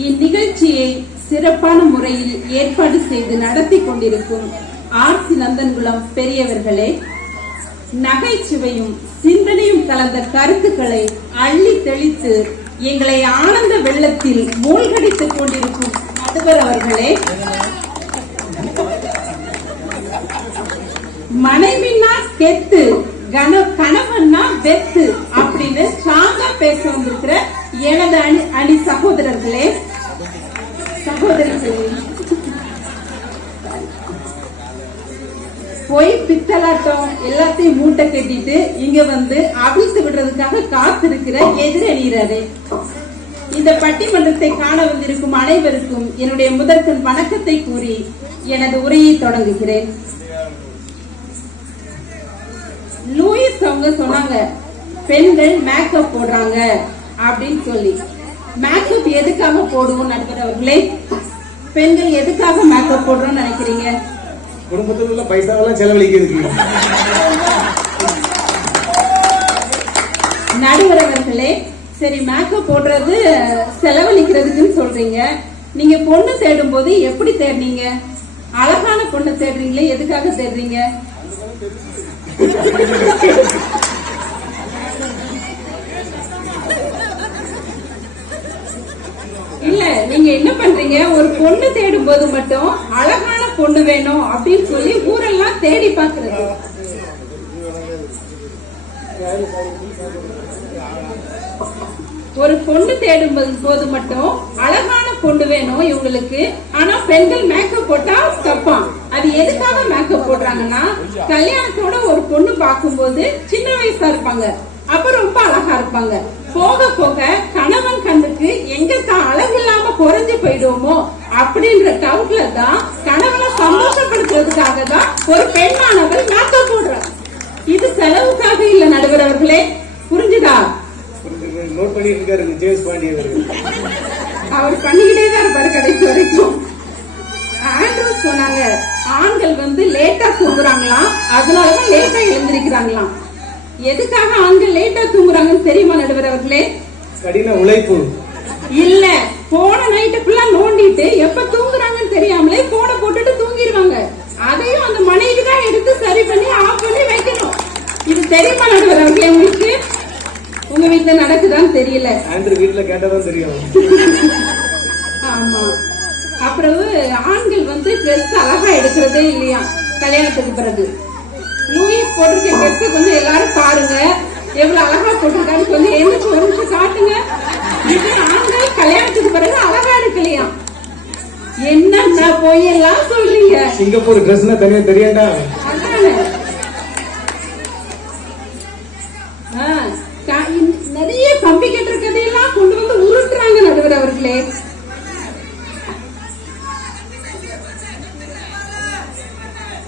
இந்நிகழ்ச்சியை சிறப்பான முறையில் ஏற்பாடு செய்து நடத்தி கொண்டிருக்கும் ஆர்சி நந்தன்குளம் பெரியவர்களே நகைச்சுவையும் சிந்தனையும் கலந்த கருத்துக்களை அள்ளி தெளித்து எங்களை ஆனந்த வெள்ளத்தில் மூழ்கடித்துக் கொண்டிருக்கும் நடுவர் அவர்களே மனைவினா கெத்து கன கணவன்னா வெத்து அப்படின்னு ஸ்ட்ராங்கா பேச வந்திருக்கிற எனது அணி அணி சகோதரர்களே. சகோதரிகளே போய் பித்தலாட்டம் எல்லாத்தையும் மூட்டை கட்டிட்டு இங்க வந்து அவிழ்த்து விடுறதுக்காக காத்திருக்கிற எதிரணியினரே இந்த பட்டிமன்றத்தை காண வந்திருக்கும் அனைவருக்கும் என்னுடைய முதற்கண் வணக்கத்தை கூறி எனது உரையை தொடங்குகிறேன். லூயிஸ் அவங்க சொன்னாங்க பெண்கள் மேக்கப் போடுறாங்க. அப்படின்னு சொல்லி. மேக்கப் எதுக்காக போடுவோம் நண்பர்களே பெண்கள் எதுக்காக மேக்கப் போடுறோம்னு நினைக்கிறீங்க? குடும்பத்துல உள்ள பைசாவெல்லாம் செலவழிக்கிறதுக்கு. நடுவர் அவர்களே சரி மேக்கப் போடுறது செலவழிக்கிறதுக்குன்னு சொல்றீங்க. நீங்க பொண்ணு தேடும் போது எப்படி தேடுனீங்க? அழகான பொண்ணு தேடுறீங்களே எதுக்காக தேடுறீங்க இல்ல நீங்க என்ன பண்றீங்க? ஒரு பொண்ணு தேடும் போது மட்டும் அழகான பொண்ணு வேணும் அப்படின்னு சொல்லி ஊரெல்லாம் தேடி பாக்குறது ஒரு பொண்ணு தேடும் போது- மட்டும் அழகான பொண்ணு வேணும் இவங்களுக்கு. ஆனா பெண்கள் மேக்கப் போட்டா தப்பான் அது எதுக்காக மேக்கப் போடுறாங்கன்னா கல்யாணத்தோட ஒரு பொண்ணு பார்க்கும்போது சின்ன வயசா இருப்பாங்க. அப்ப ரொம்ப அழகா இருப்பாங்க. போக போக கணவன் கண்ணுக்கு எங்க தான் அழகு குறைஞ்சு போயிடுவோமோ அப்படின்ற டவுட்ல தான் கணவனை சந்தோஷப்படுத்துறதுக்காக தான் ஒரு பெண்ணானவள் மேக்கப் போடுறாங்க இது செலவுக்காக இல்ல நடுவர் அவர்களே. புரிஞ்சுதா? அவர். பண்ணிக்கிட்டே தான் இருப்பாரு கடைசி வரைக்கும். ஆண்ட்ரூஸ் சொன்னாங்க ஆண்கள் வந்து லேட்டா தூங்குறாங்களாம். அதனாலதான் லேட்டா எழுந்திருக்கிறாங்களாம். எதுக்காக ஆண்கள் லேட்டா தூங்குறாங்கன்னு தெரியுமா நடுவர் அவர்களே? கடின உழைப்பு. இல்ல. போன நைட்டு ஃபுல்லா நோண்டிட்டு எப்ப தூங்குறாங்கன்னு தெரியாமலே போனை போட்டுட்டு தூங்கிடுவாங்க அதையும் அந்த மனைவி தான் எடுத்து சரி பண்ணி ஆஃப் பண்ணி வைக்கணும். இது தெரியுமா நடுவர் அவர்களே உங்களுக்கு? உங்க வீட்டுல நடக்குதான்னு தெரியல. ஆண்ட்ரு வீட்டுல கேட்டதான் தெரியும். ஆமா. அப்புறம் ஆண்கள் வந்து ட்ரெஸ் அழகா எடுக்கிறதே இல்லையா? கல்யாணத்துக்கு பிறகு. லூயிஸ் போட்டிருக்க ட்ரெஸ் கொஞ்சம் எல்லாரும் பாருங்க. எவ்வளவு அழகா போட்டிருக்காரு கொஞ்சம் எந்திரிச்சு ஒரு நிமிஷம் காட்டுங்க. ஆண்கள் கல்யாணத்துக்கு பிறகு அழகா எடுக்கலையா என்னென்ன பொய்யெல்லாம் சொல்றீங்க? சிங்கப்பூர் ட்ரெஸ்னா தனியா தெரியண்டா. நிறைய கம்பி கட்டுற கதையெல்லாம் கொண்டு வந்து உருட்டுறாங்க நடுவர் அவர்களே.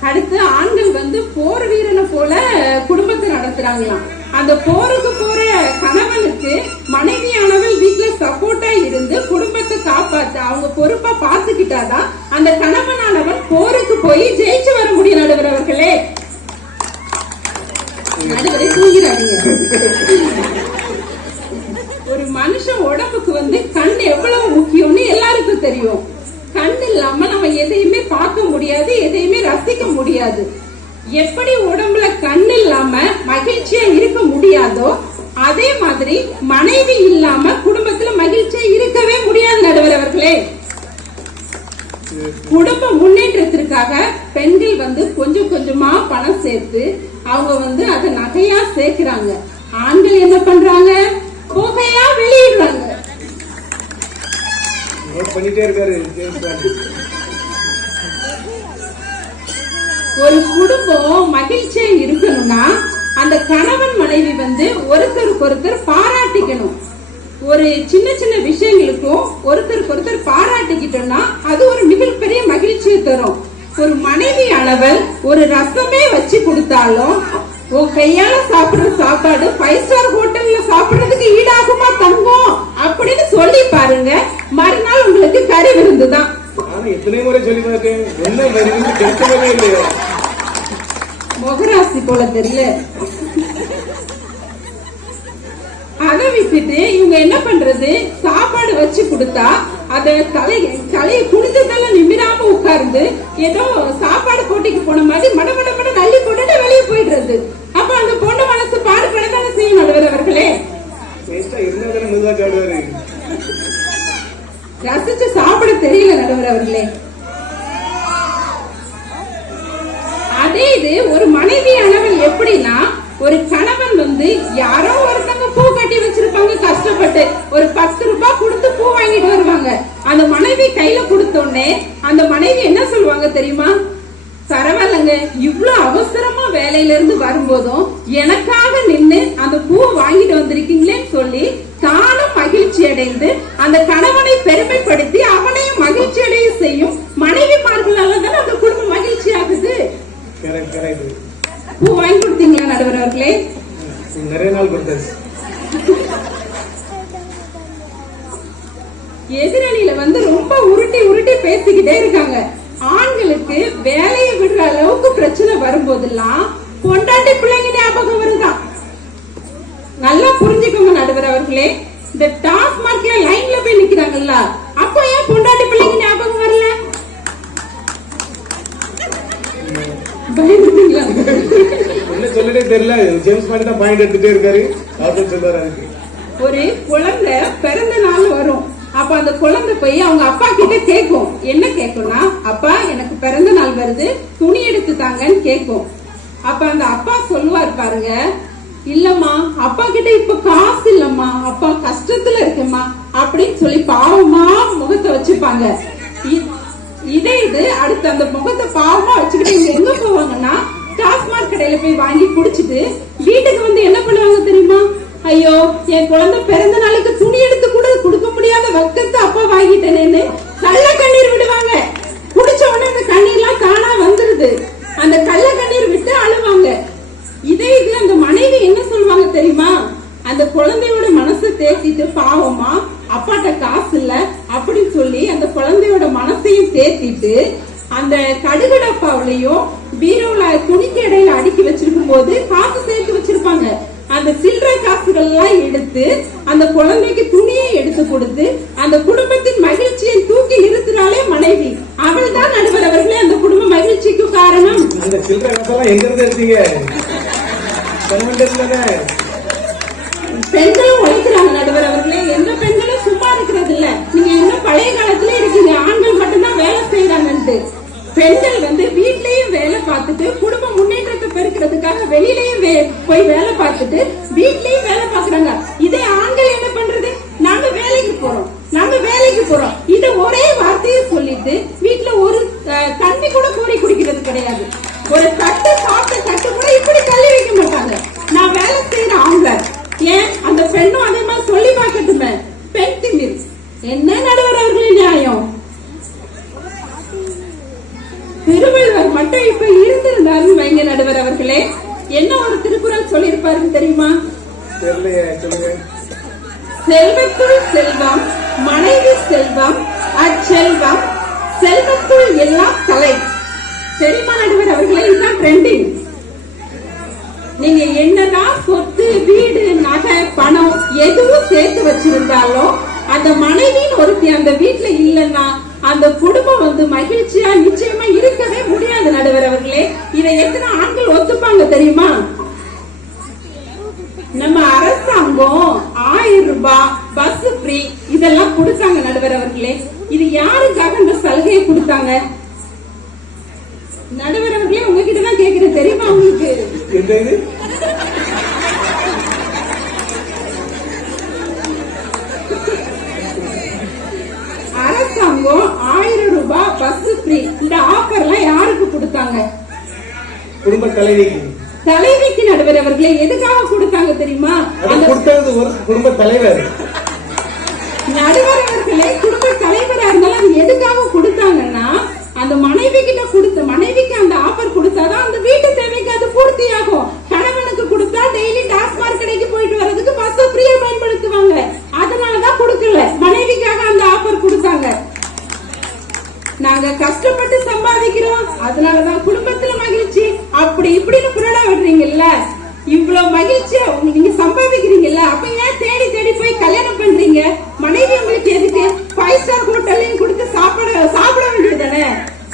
அடுத்து ஆண்கள் வந்து போர் வீரனை போல குடும்பத்தை நடத்துறாங்களாம். அந்த போருக்கு போற கணவனுக்கு மனைவியானவள் வீட்டுல சப்போர்ட்டா இருந்து குடும்பத்தை காப்பாத்து அவங்க பொறுப்பா பாத்துக்கிட்டாதான் அந்த கணவனானவன் போருக்கு போய் ஜெயிச்சு வர முடியும் நடுவர் அவர்களே நடுவரை ஒரு மனுஷன் உடம்புக்கு வந்து கண் எவ்வளவு முக்கியம்னு எல்லாருக்கும் தெரியும். கண் இல்லாம நம்ம எதையுமே பார்க்க முடியாது எதையுமே ரசிக்க முடியாது. எப்படி உடம்புல கண் இல்லாம மகிழ்ச்சியா இருக்க முடியாதோ அதே மாதிரி மனைவி இல்லாம குடும்பத்துல மகிழ்ச்சியா இருக்கவே முடியாது நடுவர் அவர்களே. குடும்ப முன்னேற்றத்திற்காக பெண்கள் வந்து கொஞ்சம் கொஞ்சமா பணம் சேர்த்து அவங்க வந்து அதை நகையா சேர்க்கிறாங்க. ஆண்கள் என்ன பண்றாங்க? புகையா வெளியிடுறாங்க. பண்ணிட்டே இருக்காரு ஒரு குடும்பம் மகிழ்ச்சியா இருக்கணும்னா அந்த கணவன் மனைவி வந்து ஒருத்தருக்கு ஒருத்தர் பாராட்டிக்கணும். ஒரு சின்ன சின்ன விஷயங்களுக்கும் ஒருத்தருக்கு ஒருத்தர் பாராட்டிக்கிட்டோம்னா அது ஒரு மிகப்பெரிய மகிழ்ச்சியை தரும். ஒரு மனைவி அளவல் ஒரு ரசமே வச்சு கொடுத்தாலும் உன் கையால சாப்பிடுற சாப்பாடு ஃபைவ் ஸ்டார் ஹோட்டல்ல சாப்பிடுறதுக்கு ஈடாகுமா தங்கும்? அப்படின்னு சொல்லி பாருங்க. மறுநாள் உங்களுக்கு கறி விருந்துதான். எத்தனை முறை சொல்லி பார்த்தேன் என்ன வருது கிடைக்கவே இல்லையோ. முகராசி போல தெரியல. அதை விட்டுட்டு இவங்க என்ன பண்றது? சாப்பாடு வச்சு கொடுத்தா அத தலை தலையை குனிஞ்சதெல்லாம் நிமிராம உட்கார்ந்து ஏதோ சாப்பாடு போட்டிக்கு போன மாதிரி மட மட மட தள்ளி போட்டுட்டு வெளியே போயிடுறது. அப்ப அந்த பொண்ணு மனசு பாடுபட தானே செய்யும் நடுவர் அவர்களே. ரசிச்சு சாப்பிட தெரியல நடுவர் அவர்களே. அதே இது ஒரு மனைவியானவள் எப்படின்னா ஒரு கணவன் வந்து யாரோ ஒருத்தங்க பூ கட்டி வச்சிருப்பாங்க கஷ்டப்பட்டு ஒரு பத்து ரூபாய் கொடுத்து பூ வாங்கிட்டு வருவாங்க. அந்த மனைவி கையில கொடுத்தோடனே அந்த மனைவி என்ன சொல்லுவாங்க தெரியுமா? பரவாயில்லங்க இவ்வளவு அவசரமா வேலையில இருந்து வரும்போதும் எனக்காக நின்று அந்த பூ வாங்கிட்டு வந்திருக்கீங்களேன்னு சொல்லி தானும் மகிழ்ச்சி அடைந்து அந்த கணவனை பெருமைப்படுத்தி அவனையும் மகிழ்ச்சி அடைய செய்யும் மனைவிமார்களால தானே அந்த குடும்பம் மகிழ்ச்சி ஆகுது? பூ வாங்கி கொடுத்தீங்களா நடுவர் அவர்களே? நிறைய நாள் கொடுத்தாச்சு எதிரணியில வந்து ரொம்ப உருட்டி உருட்டி பேசிக்கிட்டே இருக்காங்க. ஆண்களுக்கு வேலையை விடுற அளவுக்கு பிரச்சனை வரும்போதெல்லாம் பொண்டாட்டி பிள்ளைங்க ஞாபகம் வருதான் நல்லா புரிஞ்சுக்கோங்க அவர்களே இந்த டாஸ்மார்க்ல லைன்ல போய் நிக்கிறாங்கல்ல? அப்போ ஏன் பொண்டாட்டி பிள்ளைங்க ஞாபகம் வரல? பயந்துட்டீங்களா? என்ன சொல்லிட்டே தெரியல ஜேம்ஸ் பாண்டி தான் பாயிண்ட் எடுத்துட்டே இருக்காரு. அப்படின்னு சொல்லுவாரு அதுக்கு. ஒரு குழந்தை பிறந்த நாள் வரும். அப்ப அந்த குழந்தை போய் அவங்க அப்பா கிட்ட கேக்கும் என்ன கேக்கும்னா அப்பா எனக்கு பிறந்த நாள் வருது. துணி எடுத்து தாங்கன்னு கேக்கும் அப்ப அந்த அப்பா சொல்லுவார் பாருங்க இல்லம்மா அப்பா கிட்ட இப்ப காசு இல்லம்மா அப்பா கஷ்டத்துல இருக்குமா அப்படின்னு சொல்லி பாவமா முகத்தை வச்சுப்பாங்க. இ- இதே இது அடுத்து அந்த முகத்தை பாவமா வச்சுக்கிட்டு இவங்க எங்க போவாங்கன்னா டாஸ்மாக் கடையில போய் வாங்கி குடிச்சிட்டு வீட்டுக்கு வந்து என்ன பண்ணுவாங்க தெரியுமா? ஐயோ என் குழந்தை பிறந்த நாளுக்கு துணி எடுத்து கூட கொடுக்க முடியாத வக்கத்தை அப்பா வாங்கிட்டேனேன்னு கள்ள கண்ணீர் விடுவாங்க குடிச்ச உடனே அந்த கண்ணீர்லாம் தானா வந்துருது அந்த கள்ள கண்ணீர் விட்டு அழுவாங்க இதே இது அந்த மனைவி என்ன சொல்லுவாங்க தெரியுமா அந்த குழந்தையோட மனசை தேத்திட்டு பாவமா அப்பாட்ட காசு இல்ல அப்படின்னு சொல்லி அந்த குழந்தையோட மனசையும் தேத்திட்டு அந்த கடுகு டப்பாவிலையும் பீரோல துணிக்கு இடையில அடுக்கி வச்சிருக்கும் போது காசு சேர்த்து வச்சிருப்பாங்க அந்த சில்லறை காசுகள் எல்லாம் எடுத்து அந்த குழந்தைக்கு துணியை எடுத்து கொடுத்து அந்த குடும்பத்தின் மகிழ்ச்சியை தூக்கி நிறுத்தினாலே மனைவி. அவள் தான் நடுவர் அவர்களே அந்த குடும்ப மகிழ்ச்சிக்கு காரணம். அந்த சில்லறை காசெல்லாம் எங்க இருந்து எடுத்தீங்க? பெண்களும் உழைக்கிறாங்க நடுவர் அவர்களே. எந்த பெண்களும் சும்மா இருக்கிறது இல்ல. நீங்க இன்னும் பழைய காலத்துல இருக்கீங்க? ஆண்கள் மட்டும்தான் வேலை செய்யறாங்கன்ட்டு பெண்கள் வந்து வீட்லயும் வேலை பார்த்துட்டு குடும்ப முன்னேற்றத்தை பெருக்கிறதுக்காக வெளியிலயும் வே- போய் வேலை பார்த்துட்டு வீட்லயும் வேலை பார்க்கறாங்க. இதே ஆண்கள் என்ன பண்றது? நாங்க வேலைக்கு போறோம். நாங்க வேலைக்கு போறோம். இத ஒரே வார்த்தையை சொல்லிட்டு வீட்டுல ஒரு தண்ணி கூட கோரி குடிக்கிறது கிடையாது. ஒரு தட்டு சாப்பிட்ட தட்டு கூட இப்படி தள்ளி வைக்க மாட்டாங்க. நான் வேலை செய்யற ஆம்பளை ஏன்? அந்த பெண்ணும் அதே மாதிரி சொல்லி பார்க்கட்டுமே. பெண் திமிர் என்ன? நடுவர் அவர்களே என்ன ஒரு திருக்குறள் சொல்லியிருப்பாருன்னு தெரியுமா? செல்வத்துள் செல்வம் மனைவி செல்வம் அச்செல்வம் செல்வத்துள் எல்லாம் தலை. தெரியுமா நடுவர் அவர்களே? இதுதான் ட்ரெண்டிங் நீங்க என்னதான் சொத்து வீடு நகை பணம் எதுவும் சேர்த்து வச்சிருந்தாலும் அந்த மனைவின்னு ஒருத்தி அந்த வீட்டுல இல்லைன்னா அந்த குடும்பம் வந்து மகிழ்ச்சியா நிச்சயமா இருக்கவே முடியாது நடுவர் அவர்களே. இதை எத்தனை ஆண்கள் ஒத்துப்பாங்க தெரியுமா? நம்ம அரசாங்கம் ஆயிரம் ரூபாய் பஸ் ஃப்ரீ இதெல்லாம் கொடுத்தாங்க நடுவர் அவர்களே. இது யாருக்காக இந்த சலுகையை கொடுத்தாங்க? நடுவர் அவர்களே உங்ககிட்ட தான் கேக்குறேன் தெரியுமா உங்களுக்கு எந்த இது அரசாங்கம் ஆயிரம் ரூபாய் இந்த ஆஃபர்லாம் யாருக்கு கொடுத்தாங்க? குடும்ப தலைவிக்கு தலைவிக்கு நடுவர் அவர்களே எதுக்காக கொடுத்தாங்க தெரியுமா? கொடுத்தது ஒரு குடும்ப தலைவர் நடுவர் அவர்களே குடும்ப தலைவரா இருந்தாலும் அது எதுக்காக கொடுத்தாங்கன்னா அந்த மனைவி கிட்ட கொடுத்த மனைவிக்கு அந்த ஆஃபர் கொடுத்தாதான் அந்த வீட்டு தேவைக்கு அது பூர்த்தி ஆகும் கணவனுக்கு கொடுத்தா டெய்லி டாஸ்மார்க் கடைக்கு போயிட்டு வர்றதுக்கு பஸ் ஃப்ரீயா பயன்படுத்துவாங்க. அதனாலதான் கொடுக்கல. மனைவிக்காக அந்த ஆஃபர் கொடுத்தாங்க. நாங்க கஷ்டப்பட்டு சம்பாதிக்கிறோம். அதனாலதான் குடும்பத்துல மகிழ்ச்சி. அப்படி இப்படின்னு புரளா விடுறீங்கல்ல? இவ்வளவு மகிழ்ச்சியா நீங்க சம்பாதிக்கிறீங்கல்ல? அப்ப ஏன் தேடி தேடி போய் கல்யாணம் பண்றீங்க? மனைவி உங்களுக்கு எதுக்கு? ஃபைவ் ஸ்டார் ஹோட்டல்லையும் கொடுத்து சாப்பிட சாப்பிட வேண்டியது தானே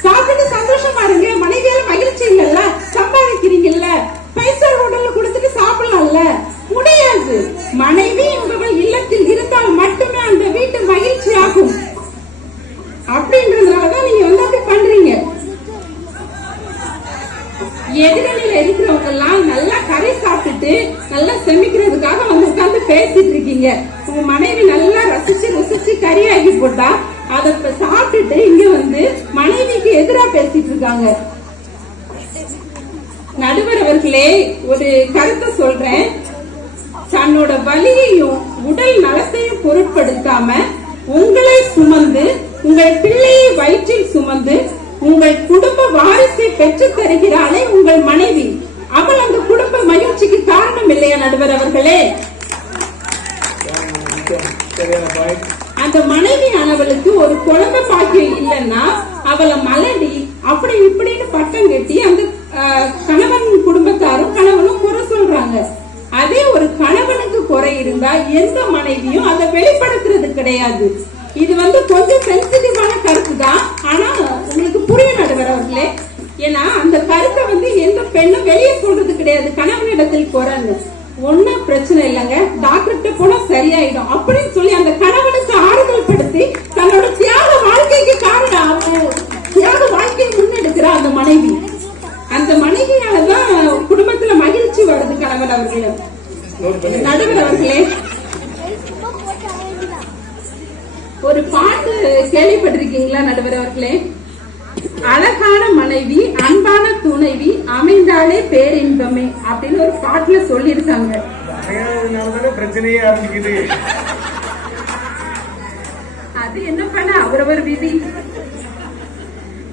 சாப்பிட்டு சந்தோஷமா இருங்க. மனைவியால மகிழ்ச்சி இல்லல்ல. சம்பாதிக்கிறீங்கல்ல. ஃபைவ் ஸ்டார் ஹோட்டல்ல கொடுத்துட்டு சாப்பிடலாம்ல. முடியாது. மனைவி உங்கள் இல்லத்தில் இருந்தால் மட்டுமே அந்த வீட்டு மகிழ்ச்சி ஆகும். எதிரணியில இருக்கிறவங்க எல்லாம் நல்லா கரை சாப்பிட்டுட்டு நல்லா செமிக்கிறதுக்காக வந்து உட்காந்து பேசிட்டு இருக்கீங்க. உங்க மனைவி நல்லா ரசிச்சு ருசிச்சு கறி ஆகி போட்டா அதை சாப்பிட்டுட்டு இங்க வந்து மனைவிக்கு எதிரா பேசிட்டு இருக்காங்க. நடுவர் அவர்களே ஒரு கருத்தை சொல்றேன். தன்னோட வலியையும் உடல் நலத்தையும் பொருட்படுத்தாம உங்களை சுமந்து உங்கள் பிள்ளையை வயிற்றில் சுமந்து உங்கள் குடும்ப வாரிசை பெற்று தருகிறாளே உங்கள் மனைவி. அவள் அந்த குடும்ப மகிழ்ச்சிக்கு காரணம் இல்லையா நடுவர் அவர்களே? அந்த மனைவி அந்த மனைவியானவளுக்கு ஒரு குழந்தை பாக்கியம் இல்லைன்னா அவளை மலடி அப்படி இப்படின்னு பட்டம் கட்டி அந்த கணவன் குடும்பத்தாரும் கணவனும் குறை சொல்றாங்க. அதே ஒரு கணவனுக்கு குறை இருந்தா எந்த மனைவியும் அதை வெளிப்படுத்துறது கிடையாது. இது வந்து கொஞ்சம் சென்சிட்டிவான கருத்து தான் ஆனா புரிய நடுவர் அவர்களே. ஏன்னா அந்த கருத்தை வந்து எந்த பெண்ணும் வெளியே சொல்றது கிடையாது. கணவனிடத்தில் குறைன்னு ஒன்னும் பிரச்சனை இல்லைங்க. டாக்டர்கிட்ட போனா சரியாயிடும். அப்படின்னு சொல்லி அந்த கணவனுக்கு ஆறுதல் படுத்தி தன்னோட தியாக வாழ்க்கைக்கு காரணம் தியாக வாழ்க்கையை முன்னெடுக்கிறா அந்த மனைவி. அந்த மனைவியாலதான் குடும்பத்துல மகிழ்ச்சி வருது கணவன் அவர்களே. நடுவர் அவர்களே. ஒரு பாட்டு கேள்விப்பட்டிருக்கீங்களா நடுவர் அவர்களே? அழகான மனைவி அன்பான துணைவி அமைந்தாலே பேரின்பமே அப்படின்னு ஒரு பாட்டுல சொல்லியிருக்காங்க. அடையாளத்தினாலதானே பிரச்சனையே ஆரம்பிக்குது. அது என்ன பண்ண? அவரவர் விதி.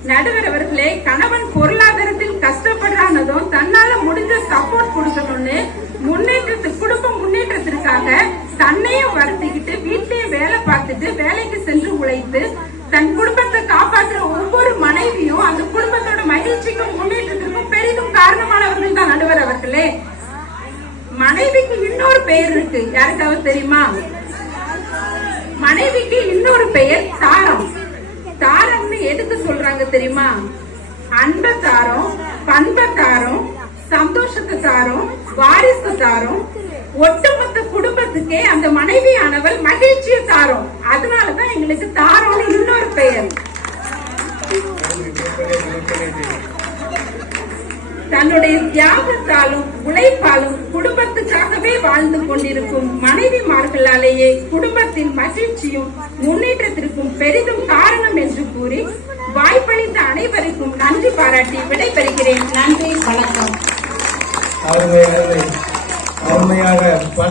நடுவர் அவர்களே கணவன் பொருளாதாரத்தில் கஷ்டப்படுறானதும் தன்னால முடிஞ்ச சப்போர்ட் கொடுக்கணும்னு முன்னேற்றத்துக்கு குடும்ப முன்னேற்றத்திற்காக தன்னையும் வருத்திக்கிட்டு வீட்லயும் வேலை பார்த்துட்டு வேலைக்கு சென்று உழைத்து தன் குடும்பத்தை காப்பாற்றுற ஒவ்வொரு மனைவியும் அந்த குடும்பத்தோட மகிழ்ச்சிக்கும் முன்னேற்றத்திற்கும் பெரிதும் காரணமானவர்கள் தான் நடுவர் அவர்களே. மனைவிக்கு இன்னொரு பெயர் இருக்கு. யாருக்காவது தெரியுமா? மனைவிக்கு இன்னொரு பெயர் தாரம். தாரம்னு எதுக்கு சொல்றாங்க தெரியுமா? அன்ப தாரம் பண்ப தாரம் சந்தோஷத்தை தாரம் வாரிசு தாரம் ஒட்டுமொத்த குடும்பத்துக்கே அந்த மனைவியானவள் மகிழ்ச்சியை தாரோம். அதனாலதான் எங்களுக்கு தாரம்னு இன்னொரு பெயர். தன்னுடைய தியாகத்தாலும் உழைப்பாலும் குடும்பத்துக்காகவே வாழ்ந்து கொண்டிருக்கும் மனைவிமார்களாலேயே குடும்பத்தின் மகிழ்ச்சியும் முன்னேற்றத்திற்கும் பெரிதும் காரணம் என்று கூறி வாய்ப்பளித்த அனைவருக்கும் நன்றி பாராட்டி விடைபெறுகிறேன். நன்றி வணக்கம். அருமை அருமை அருமையாக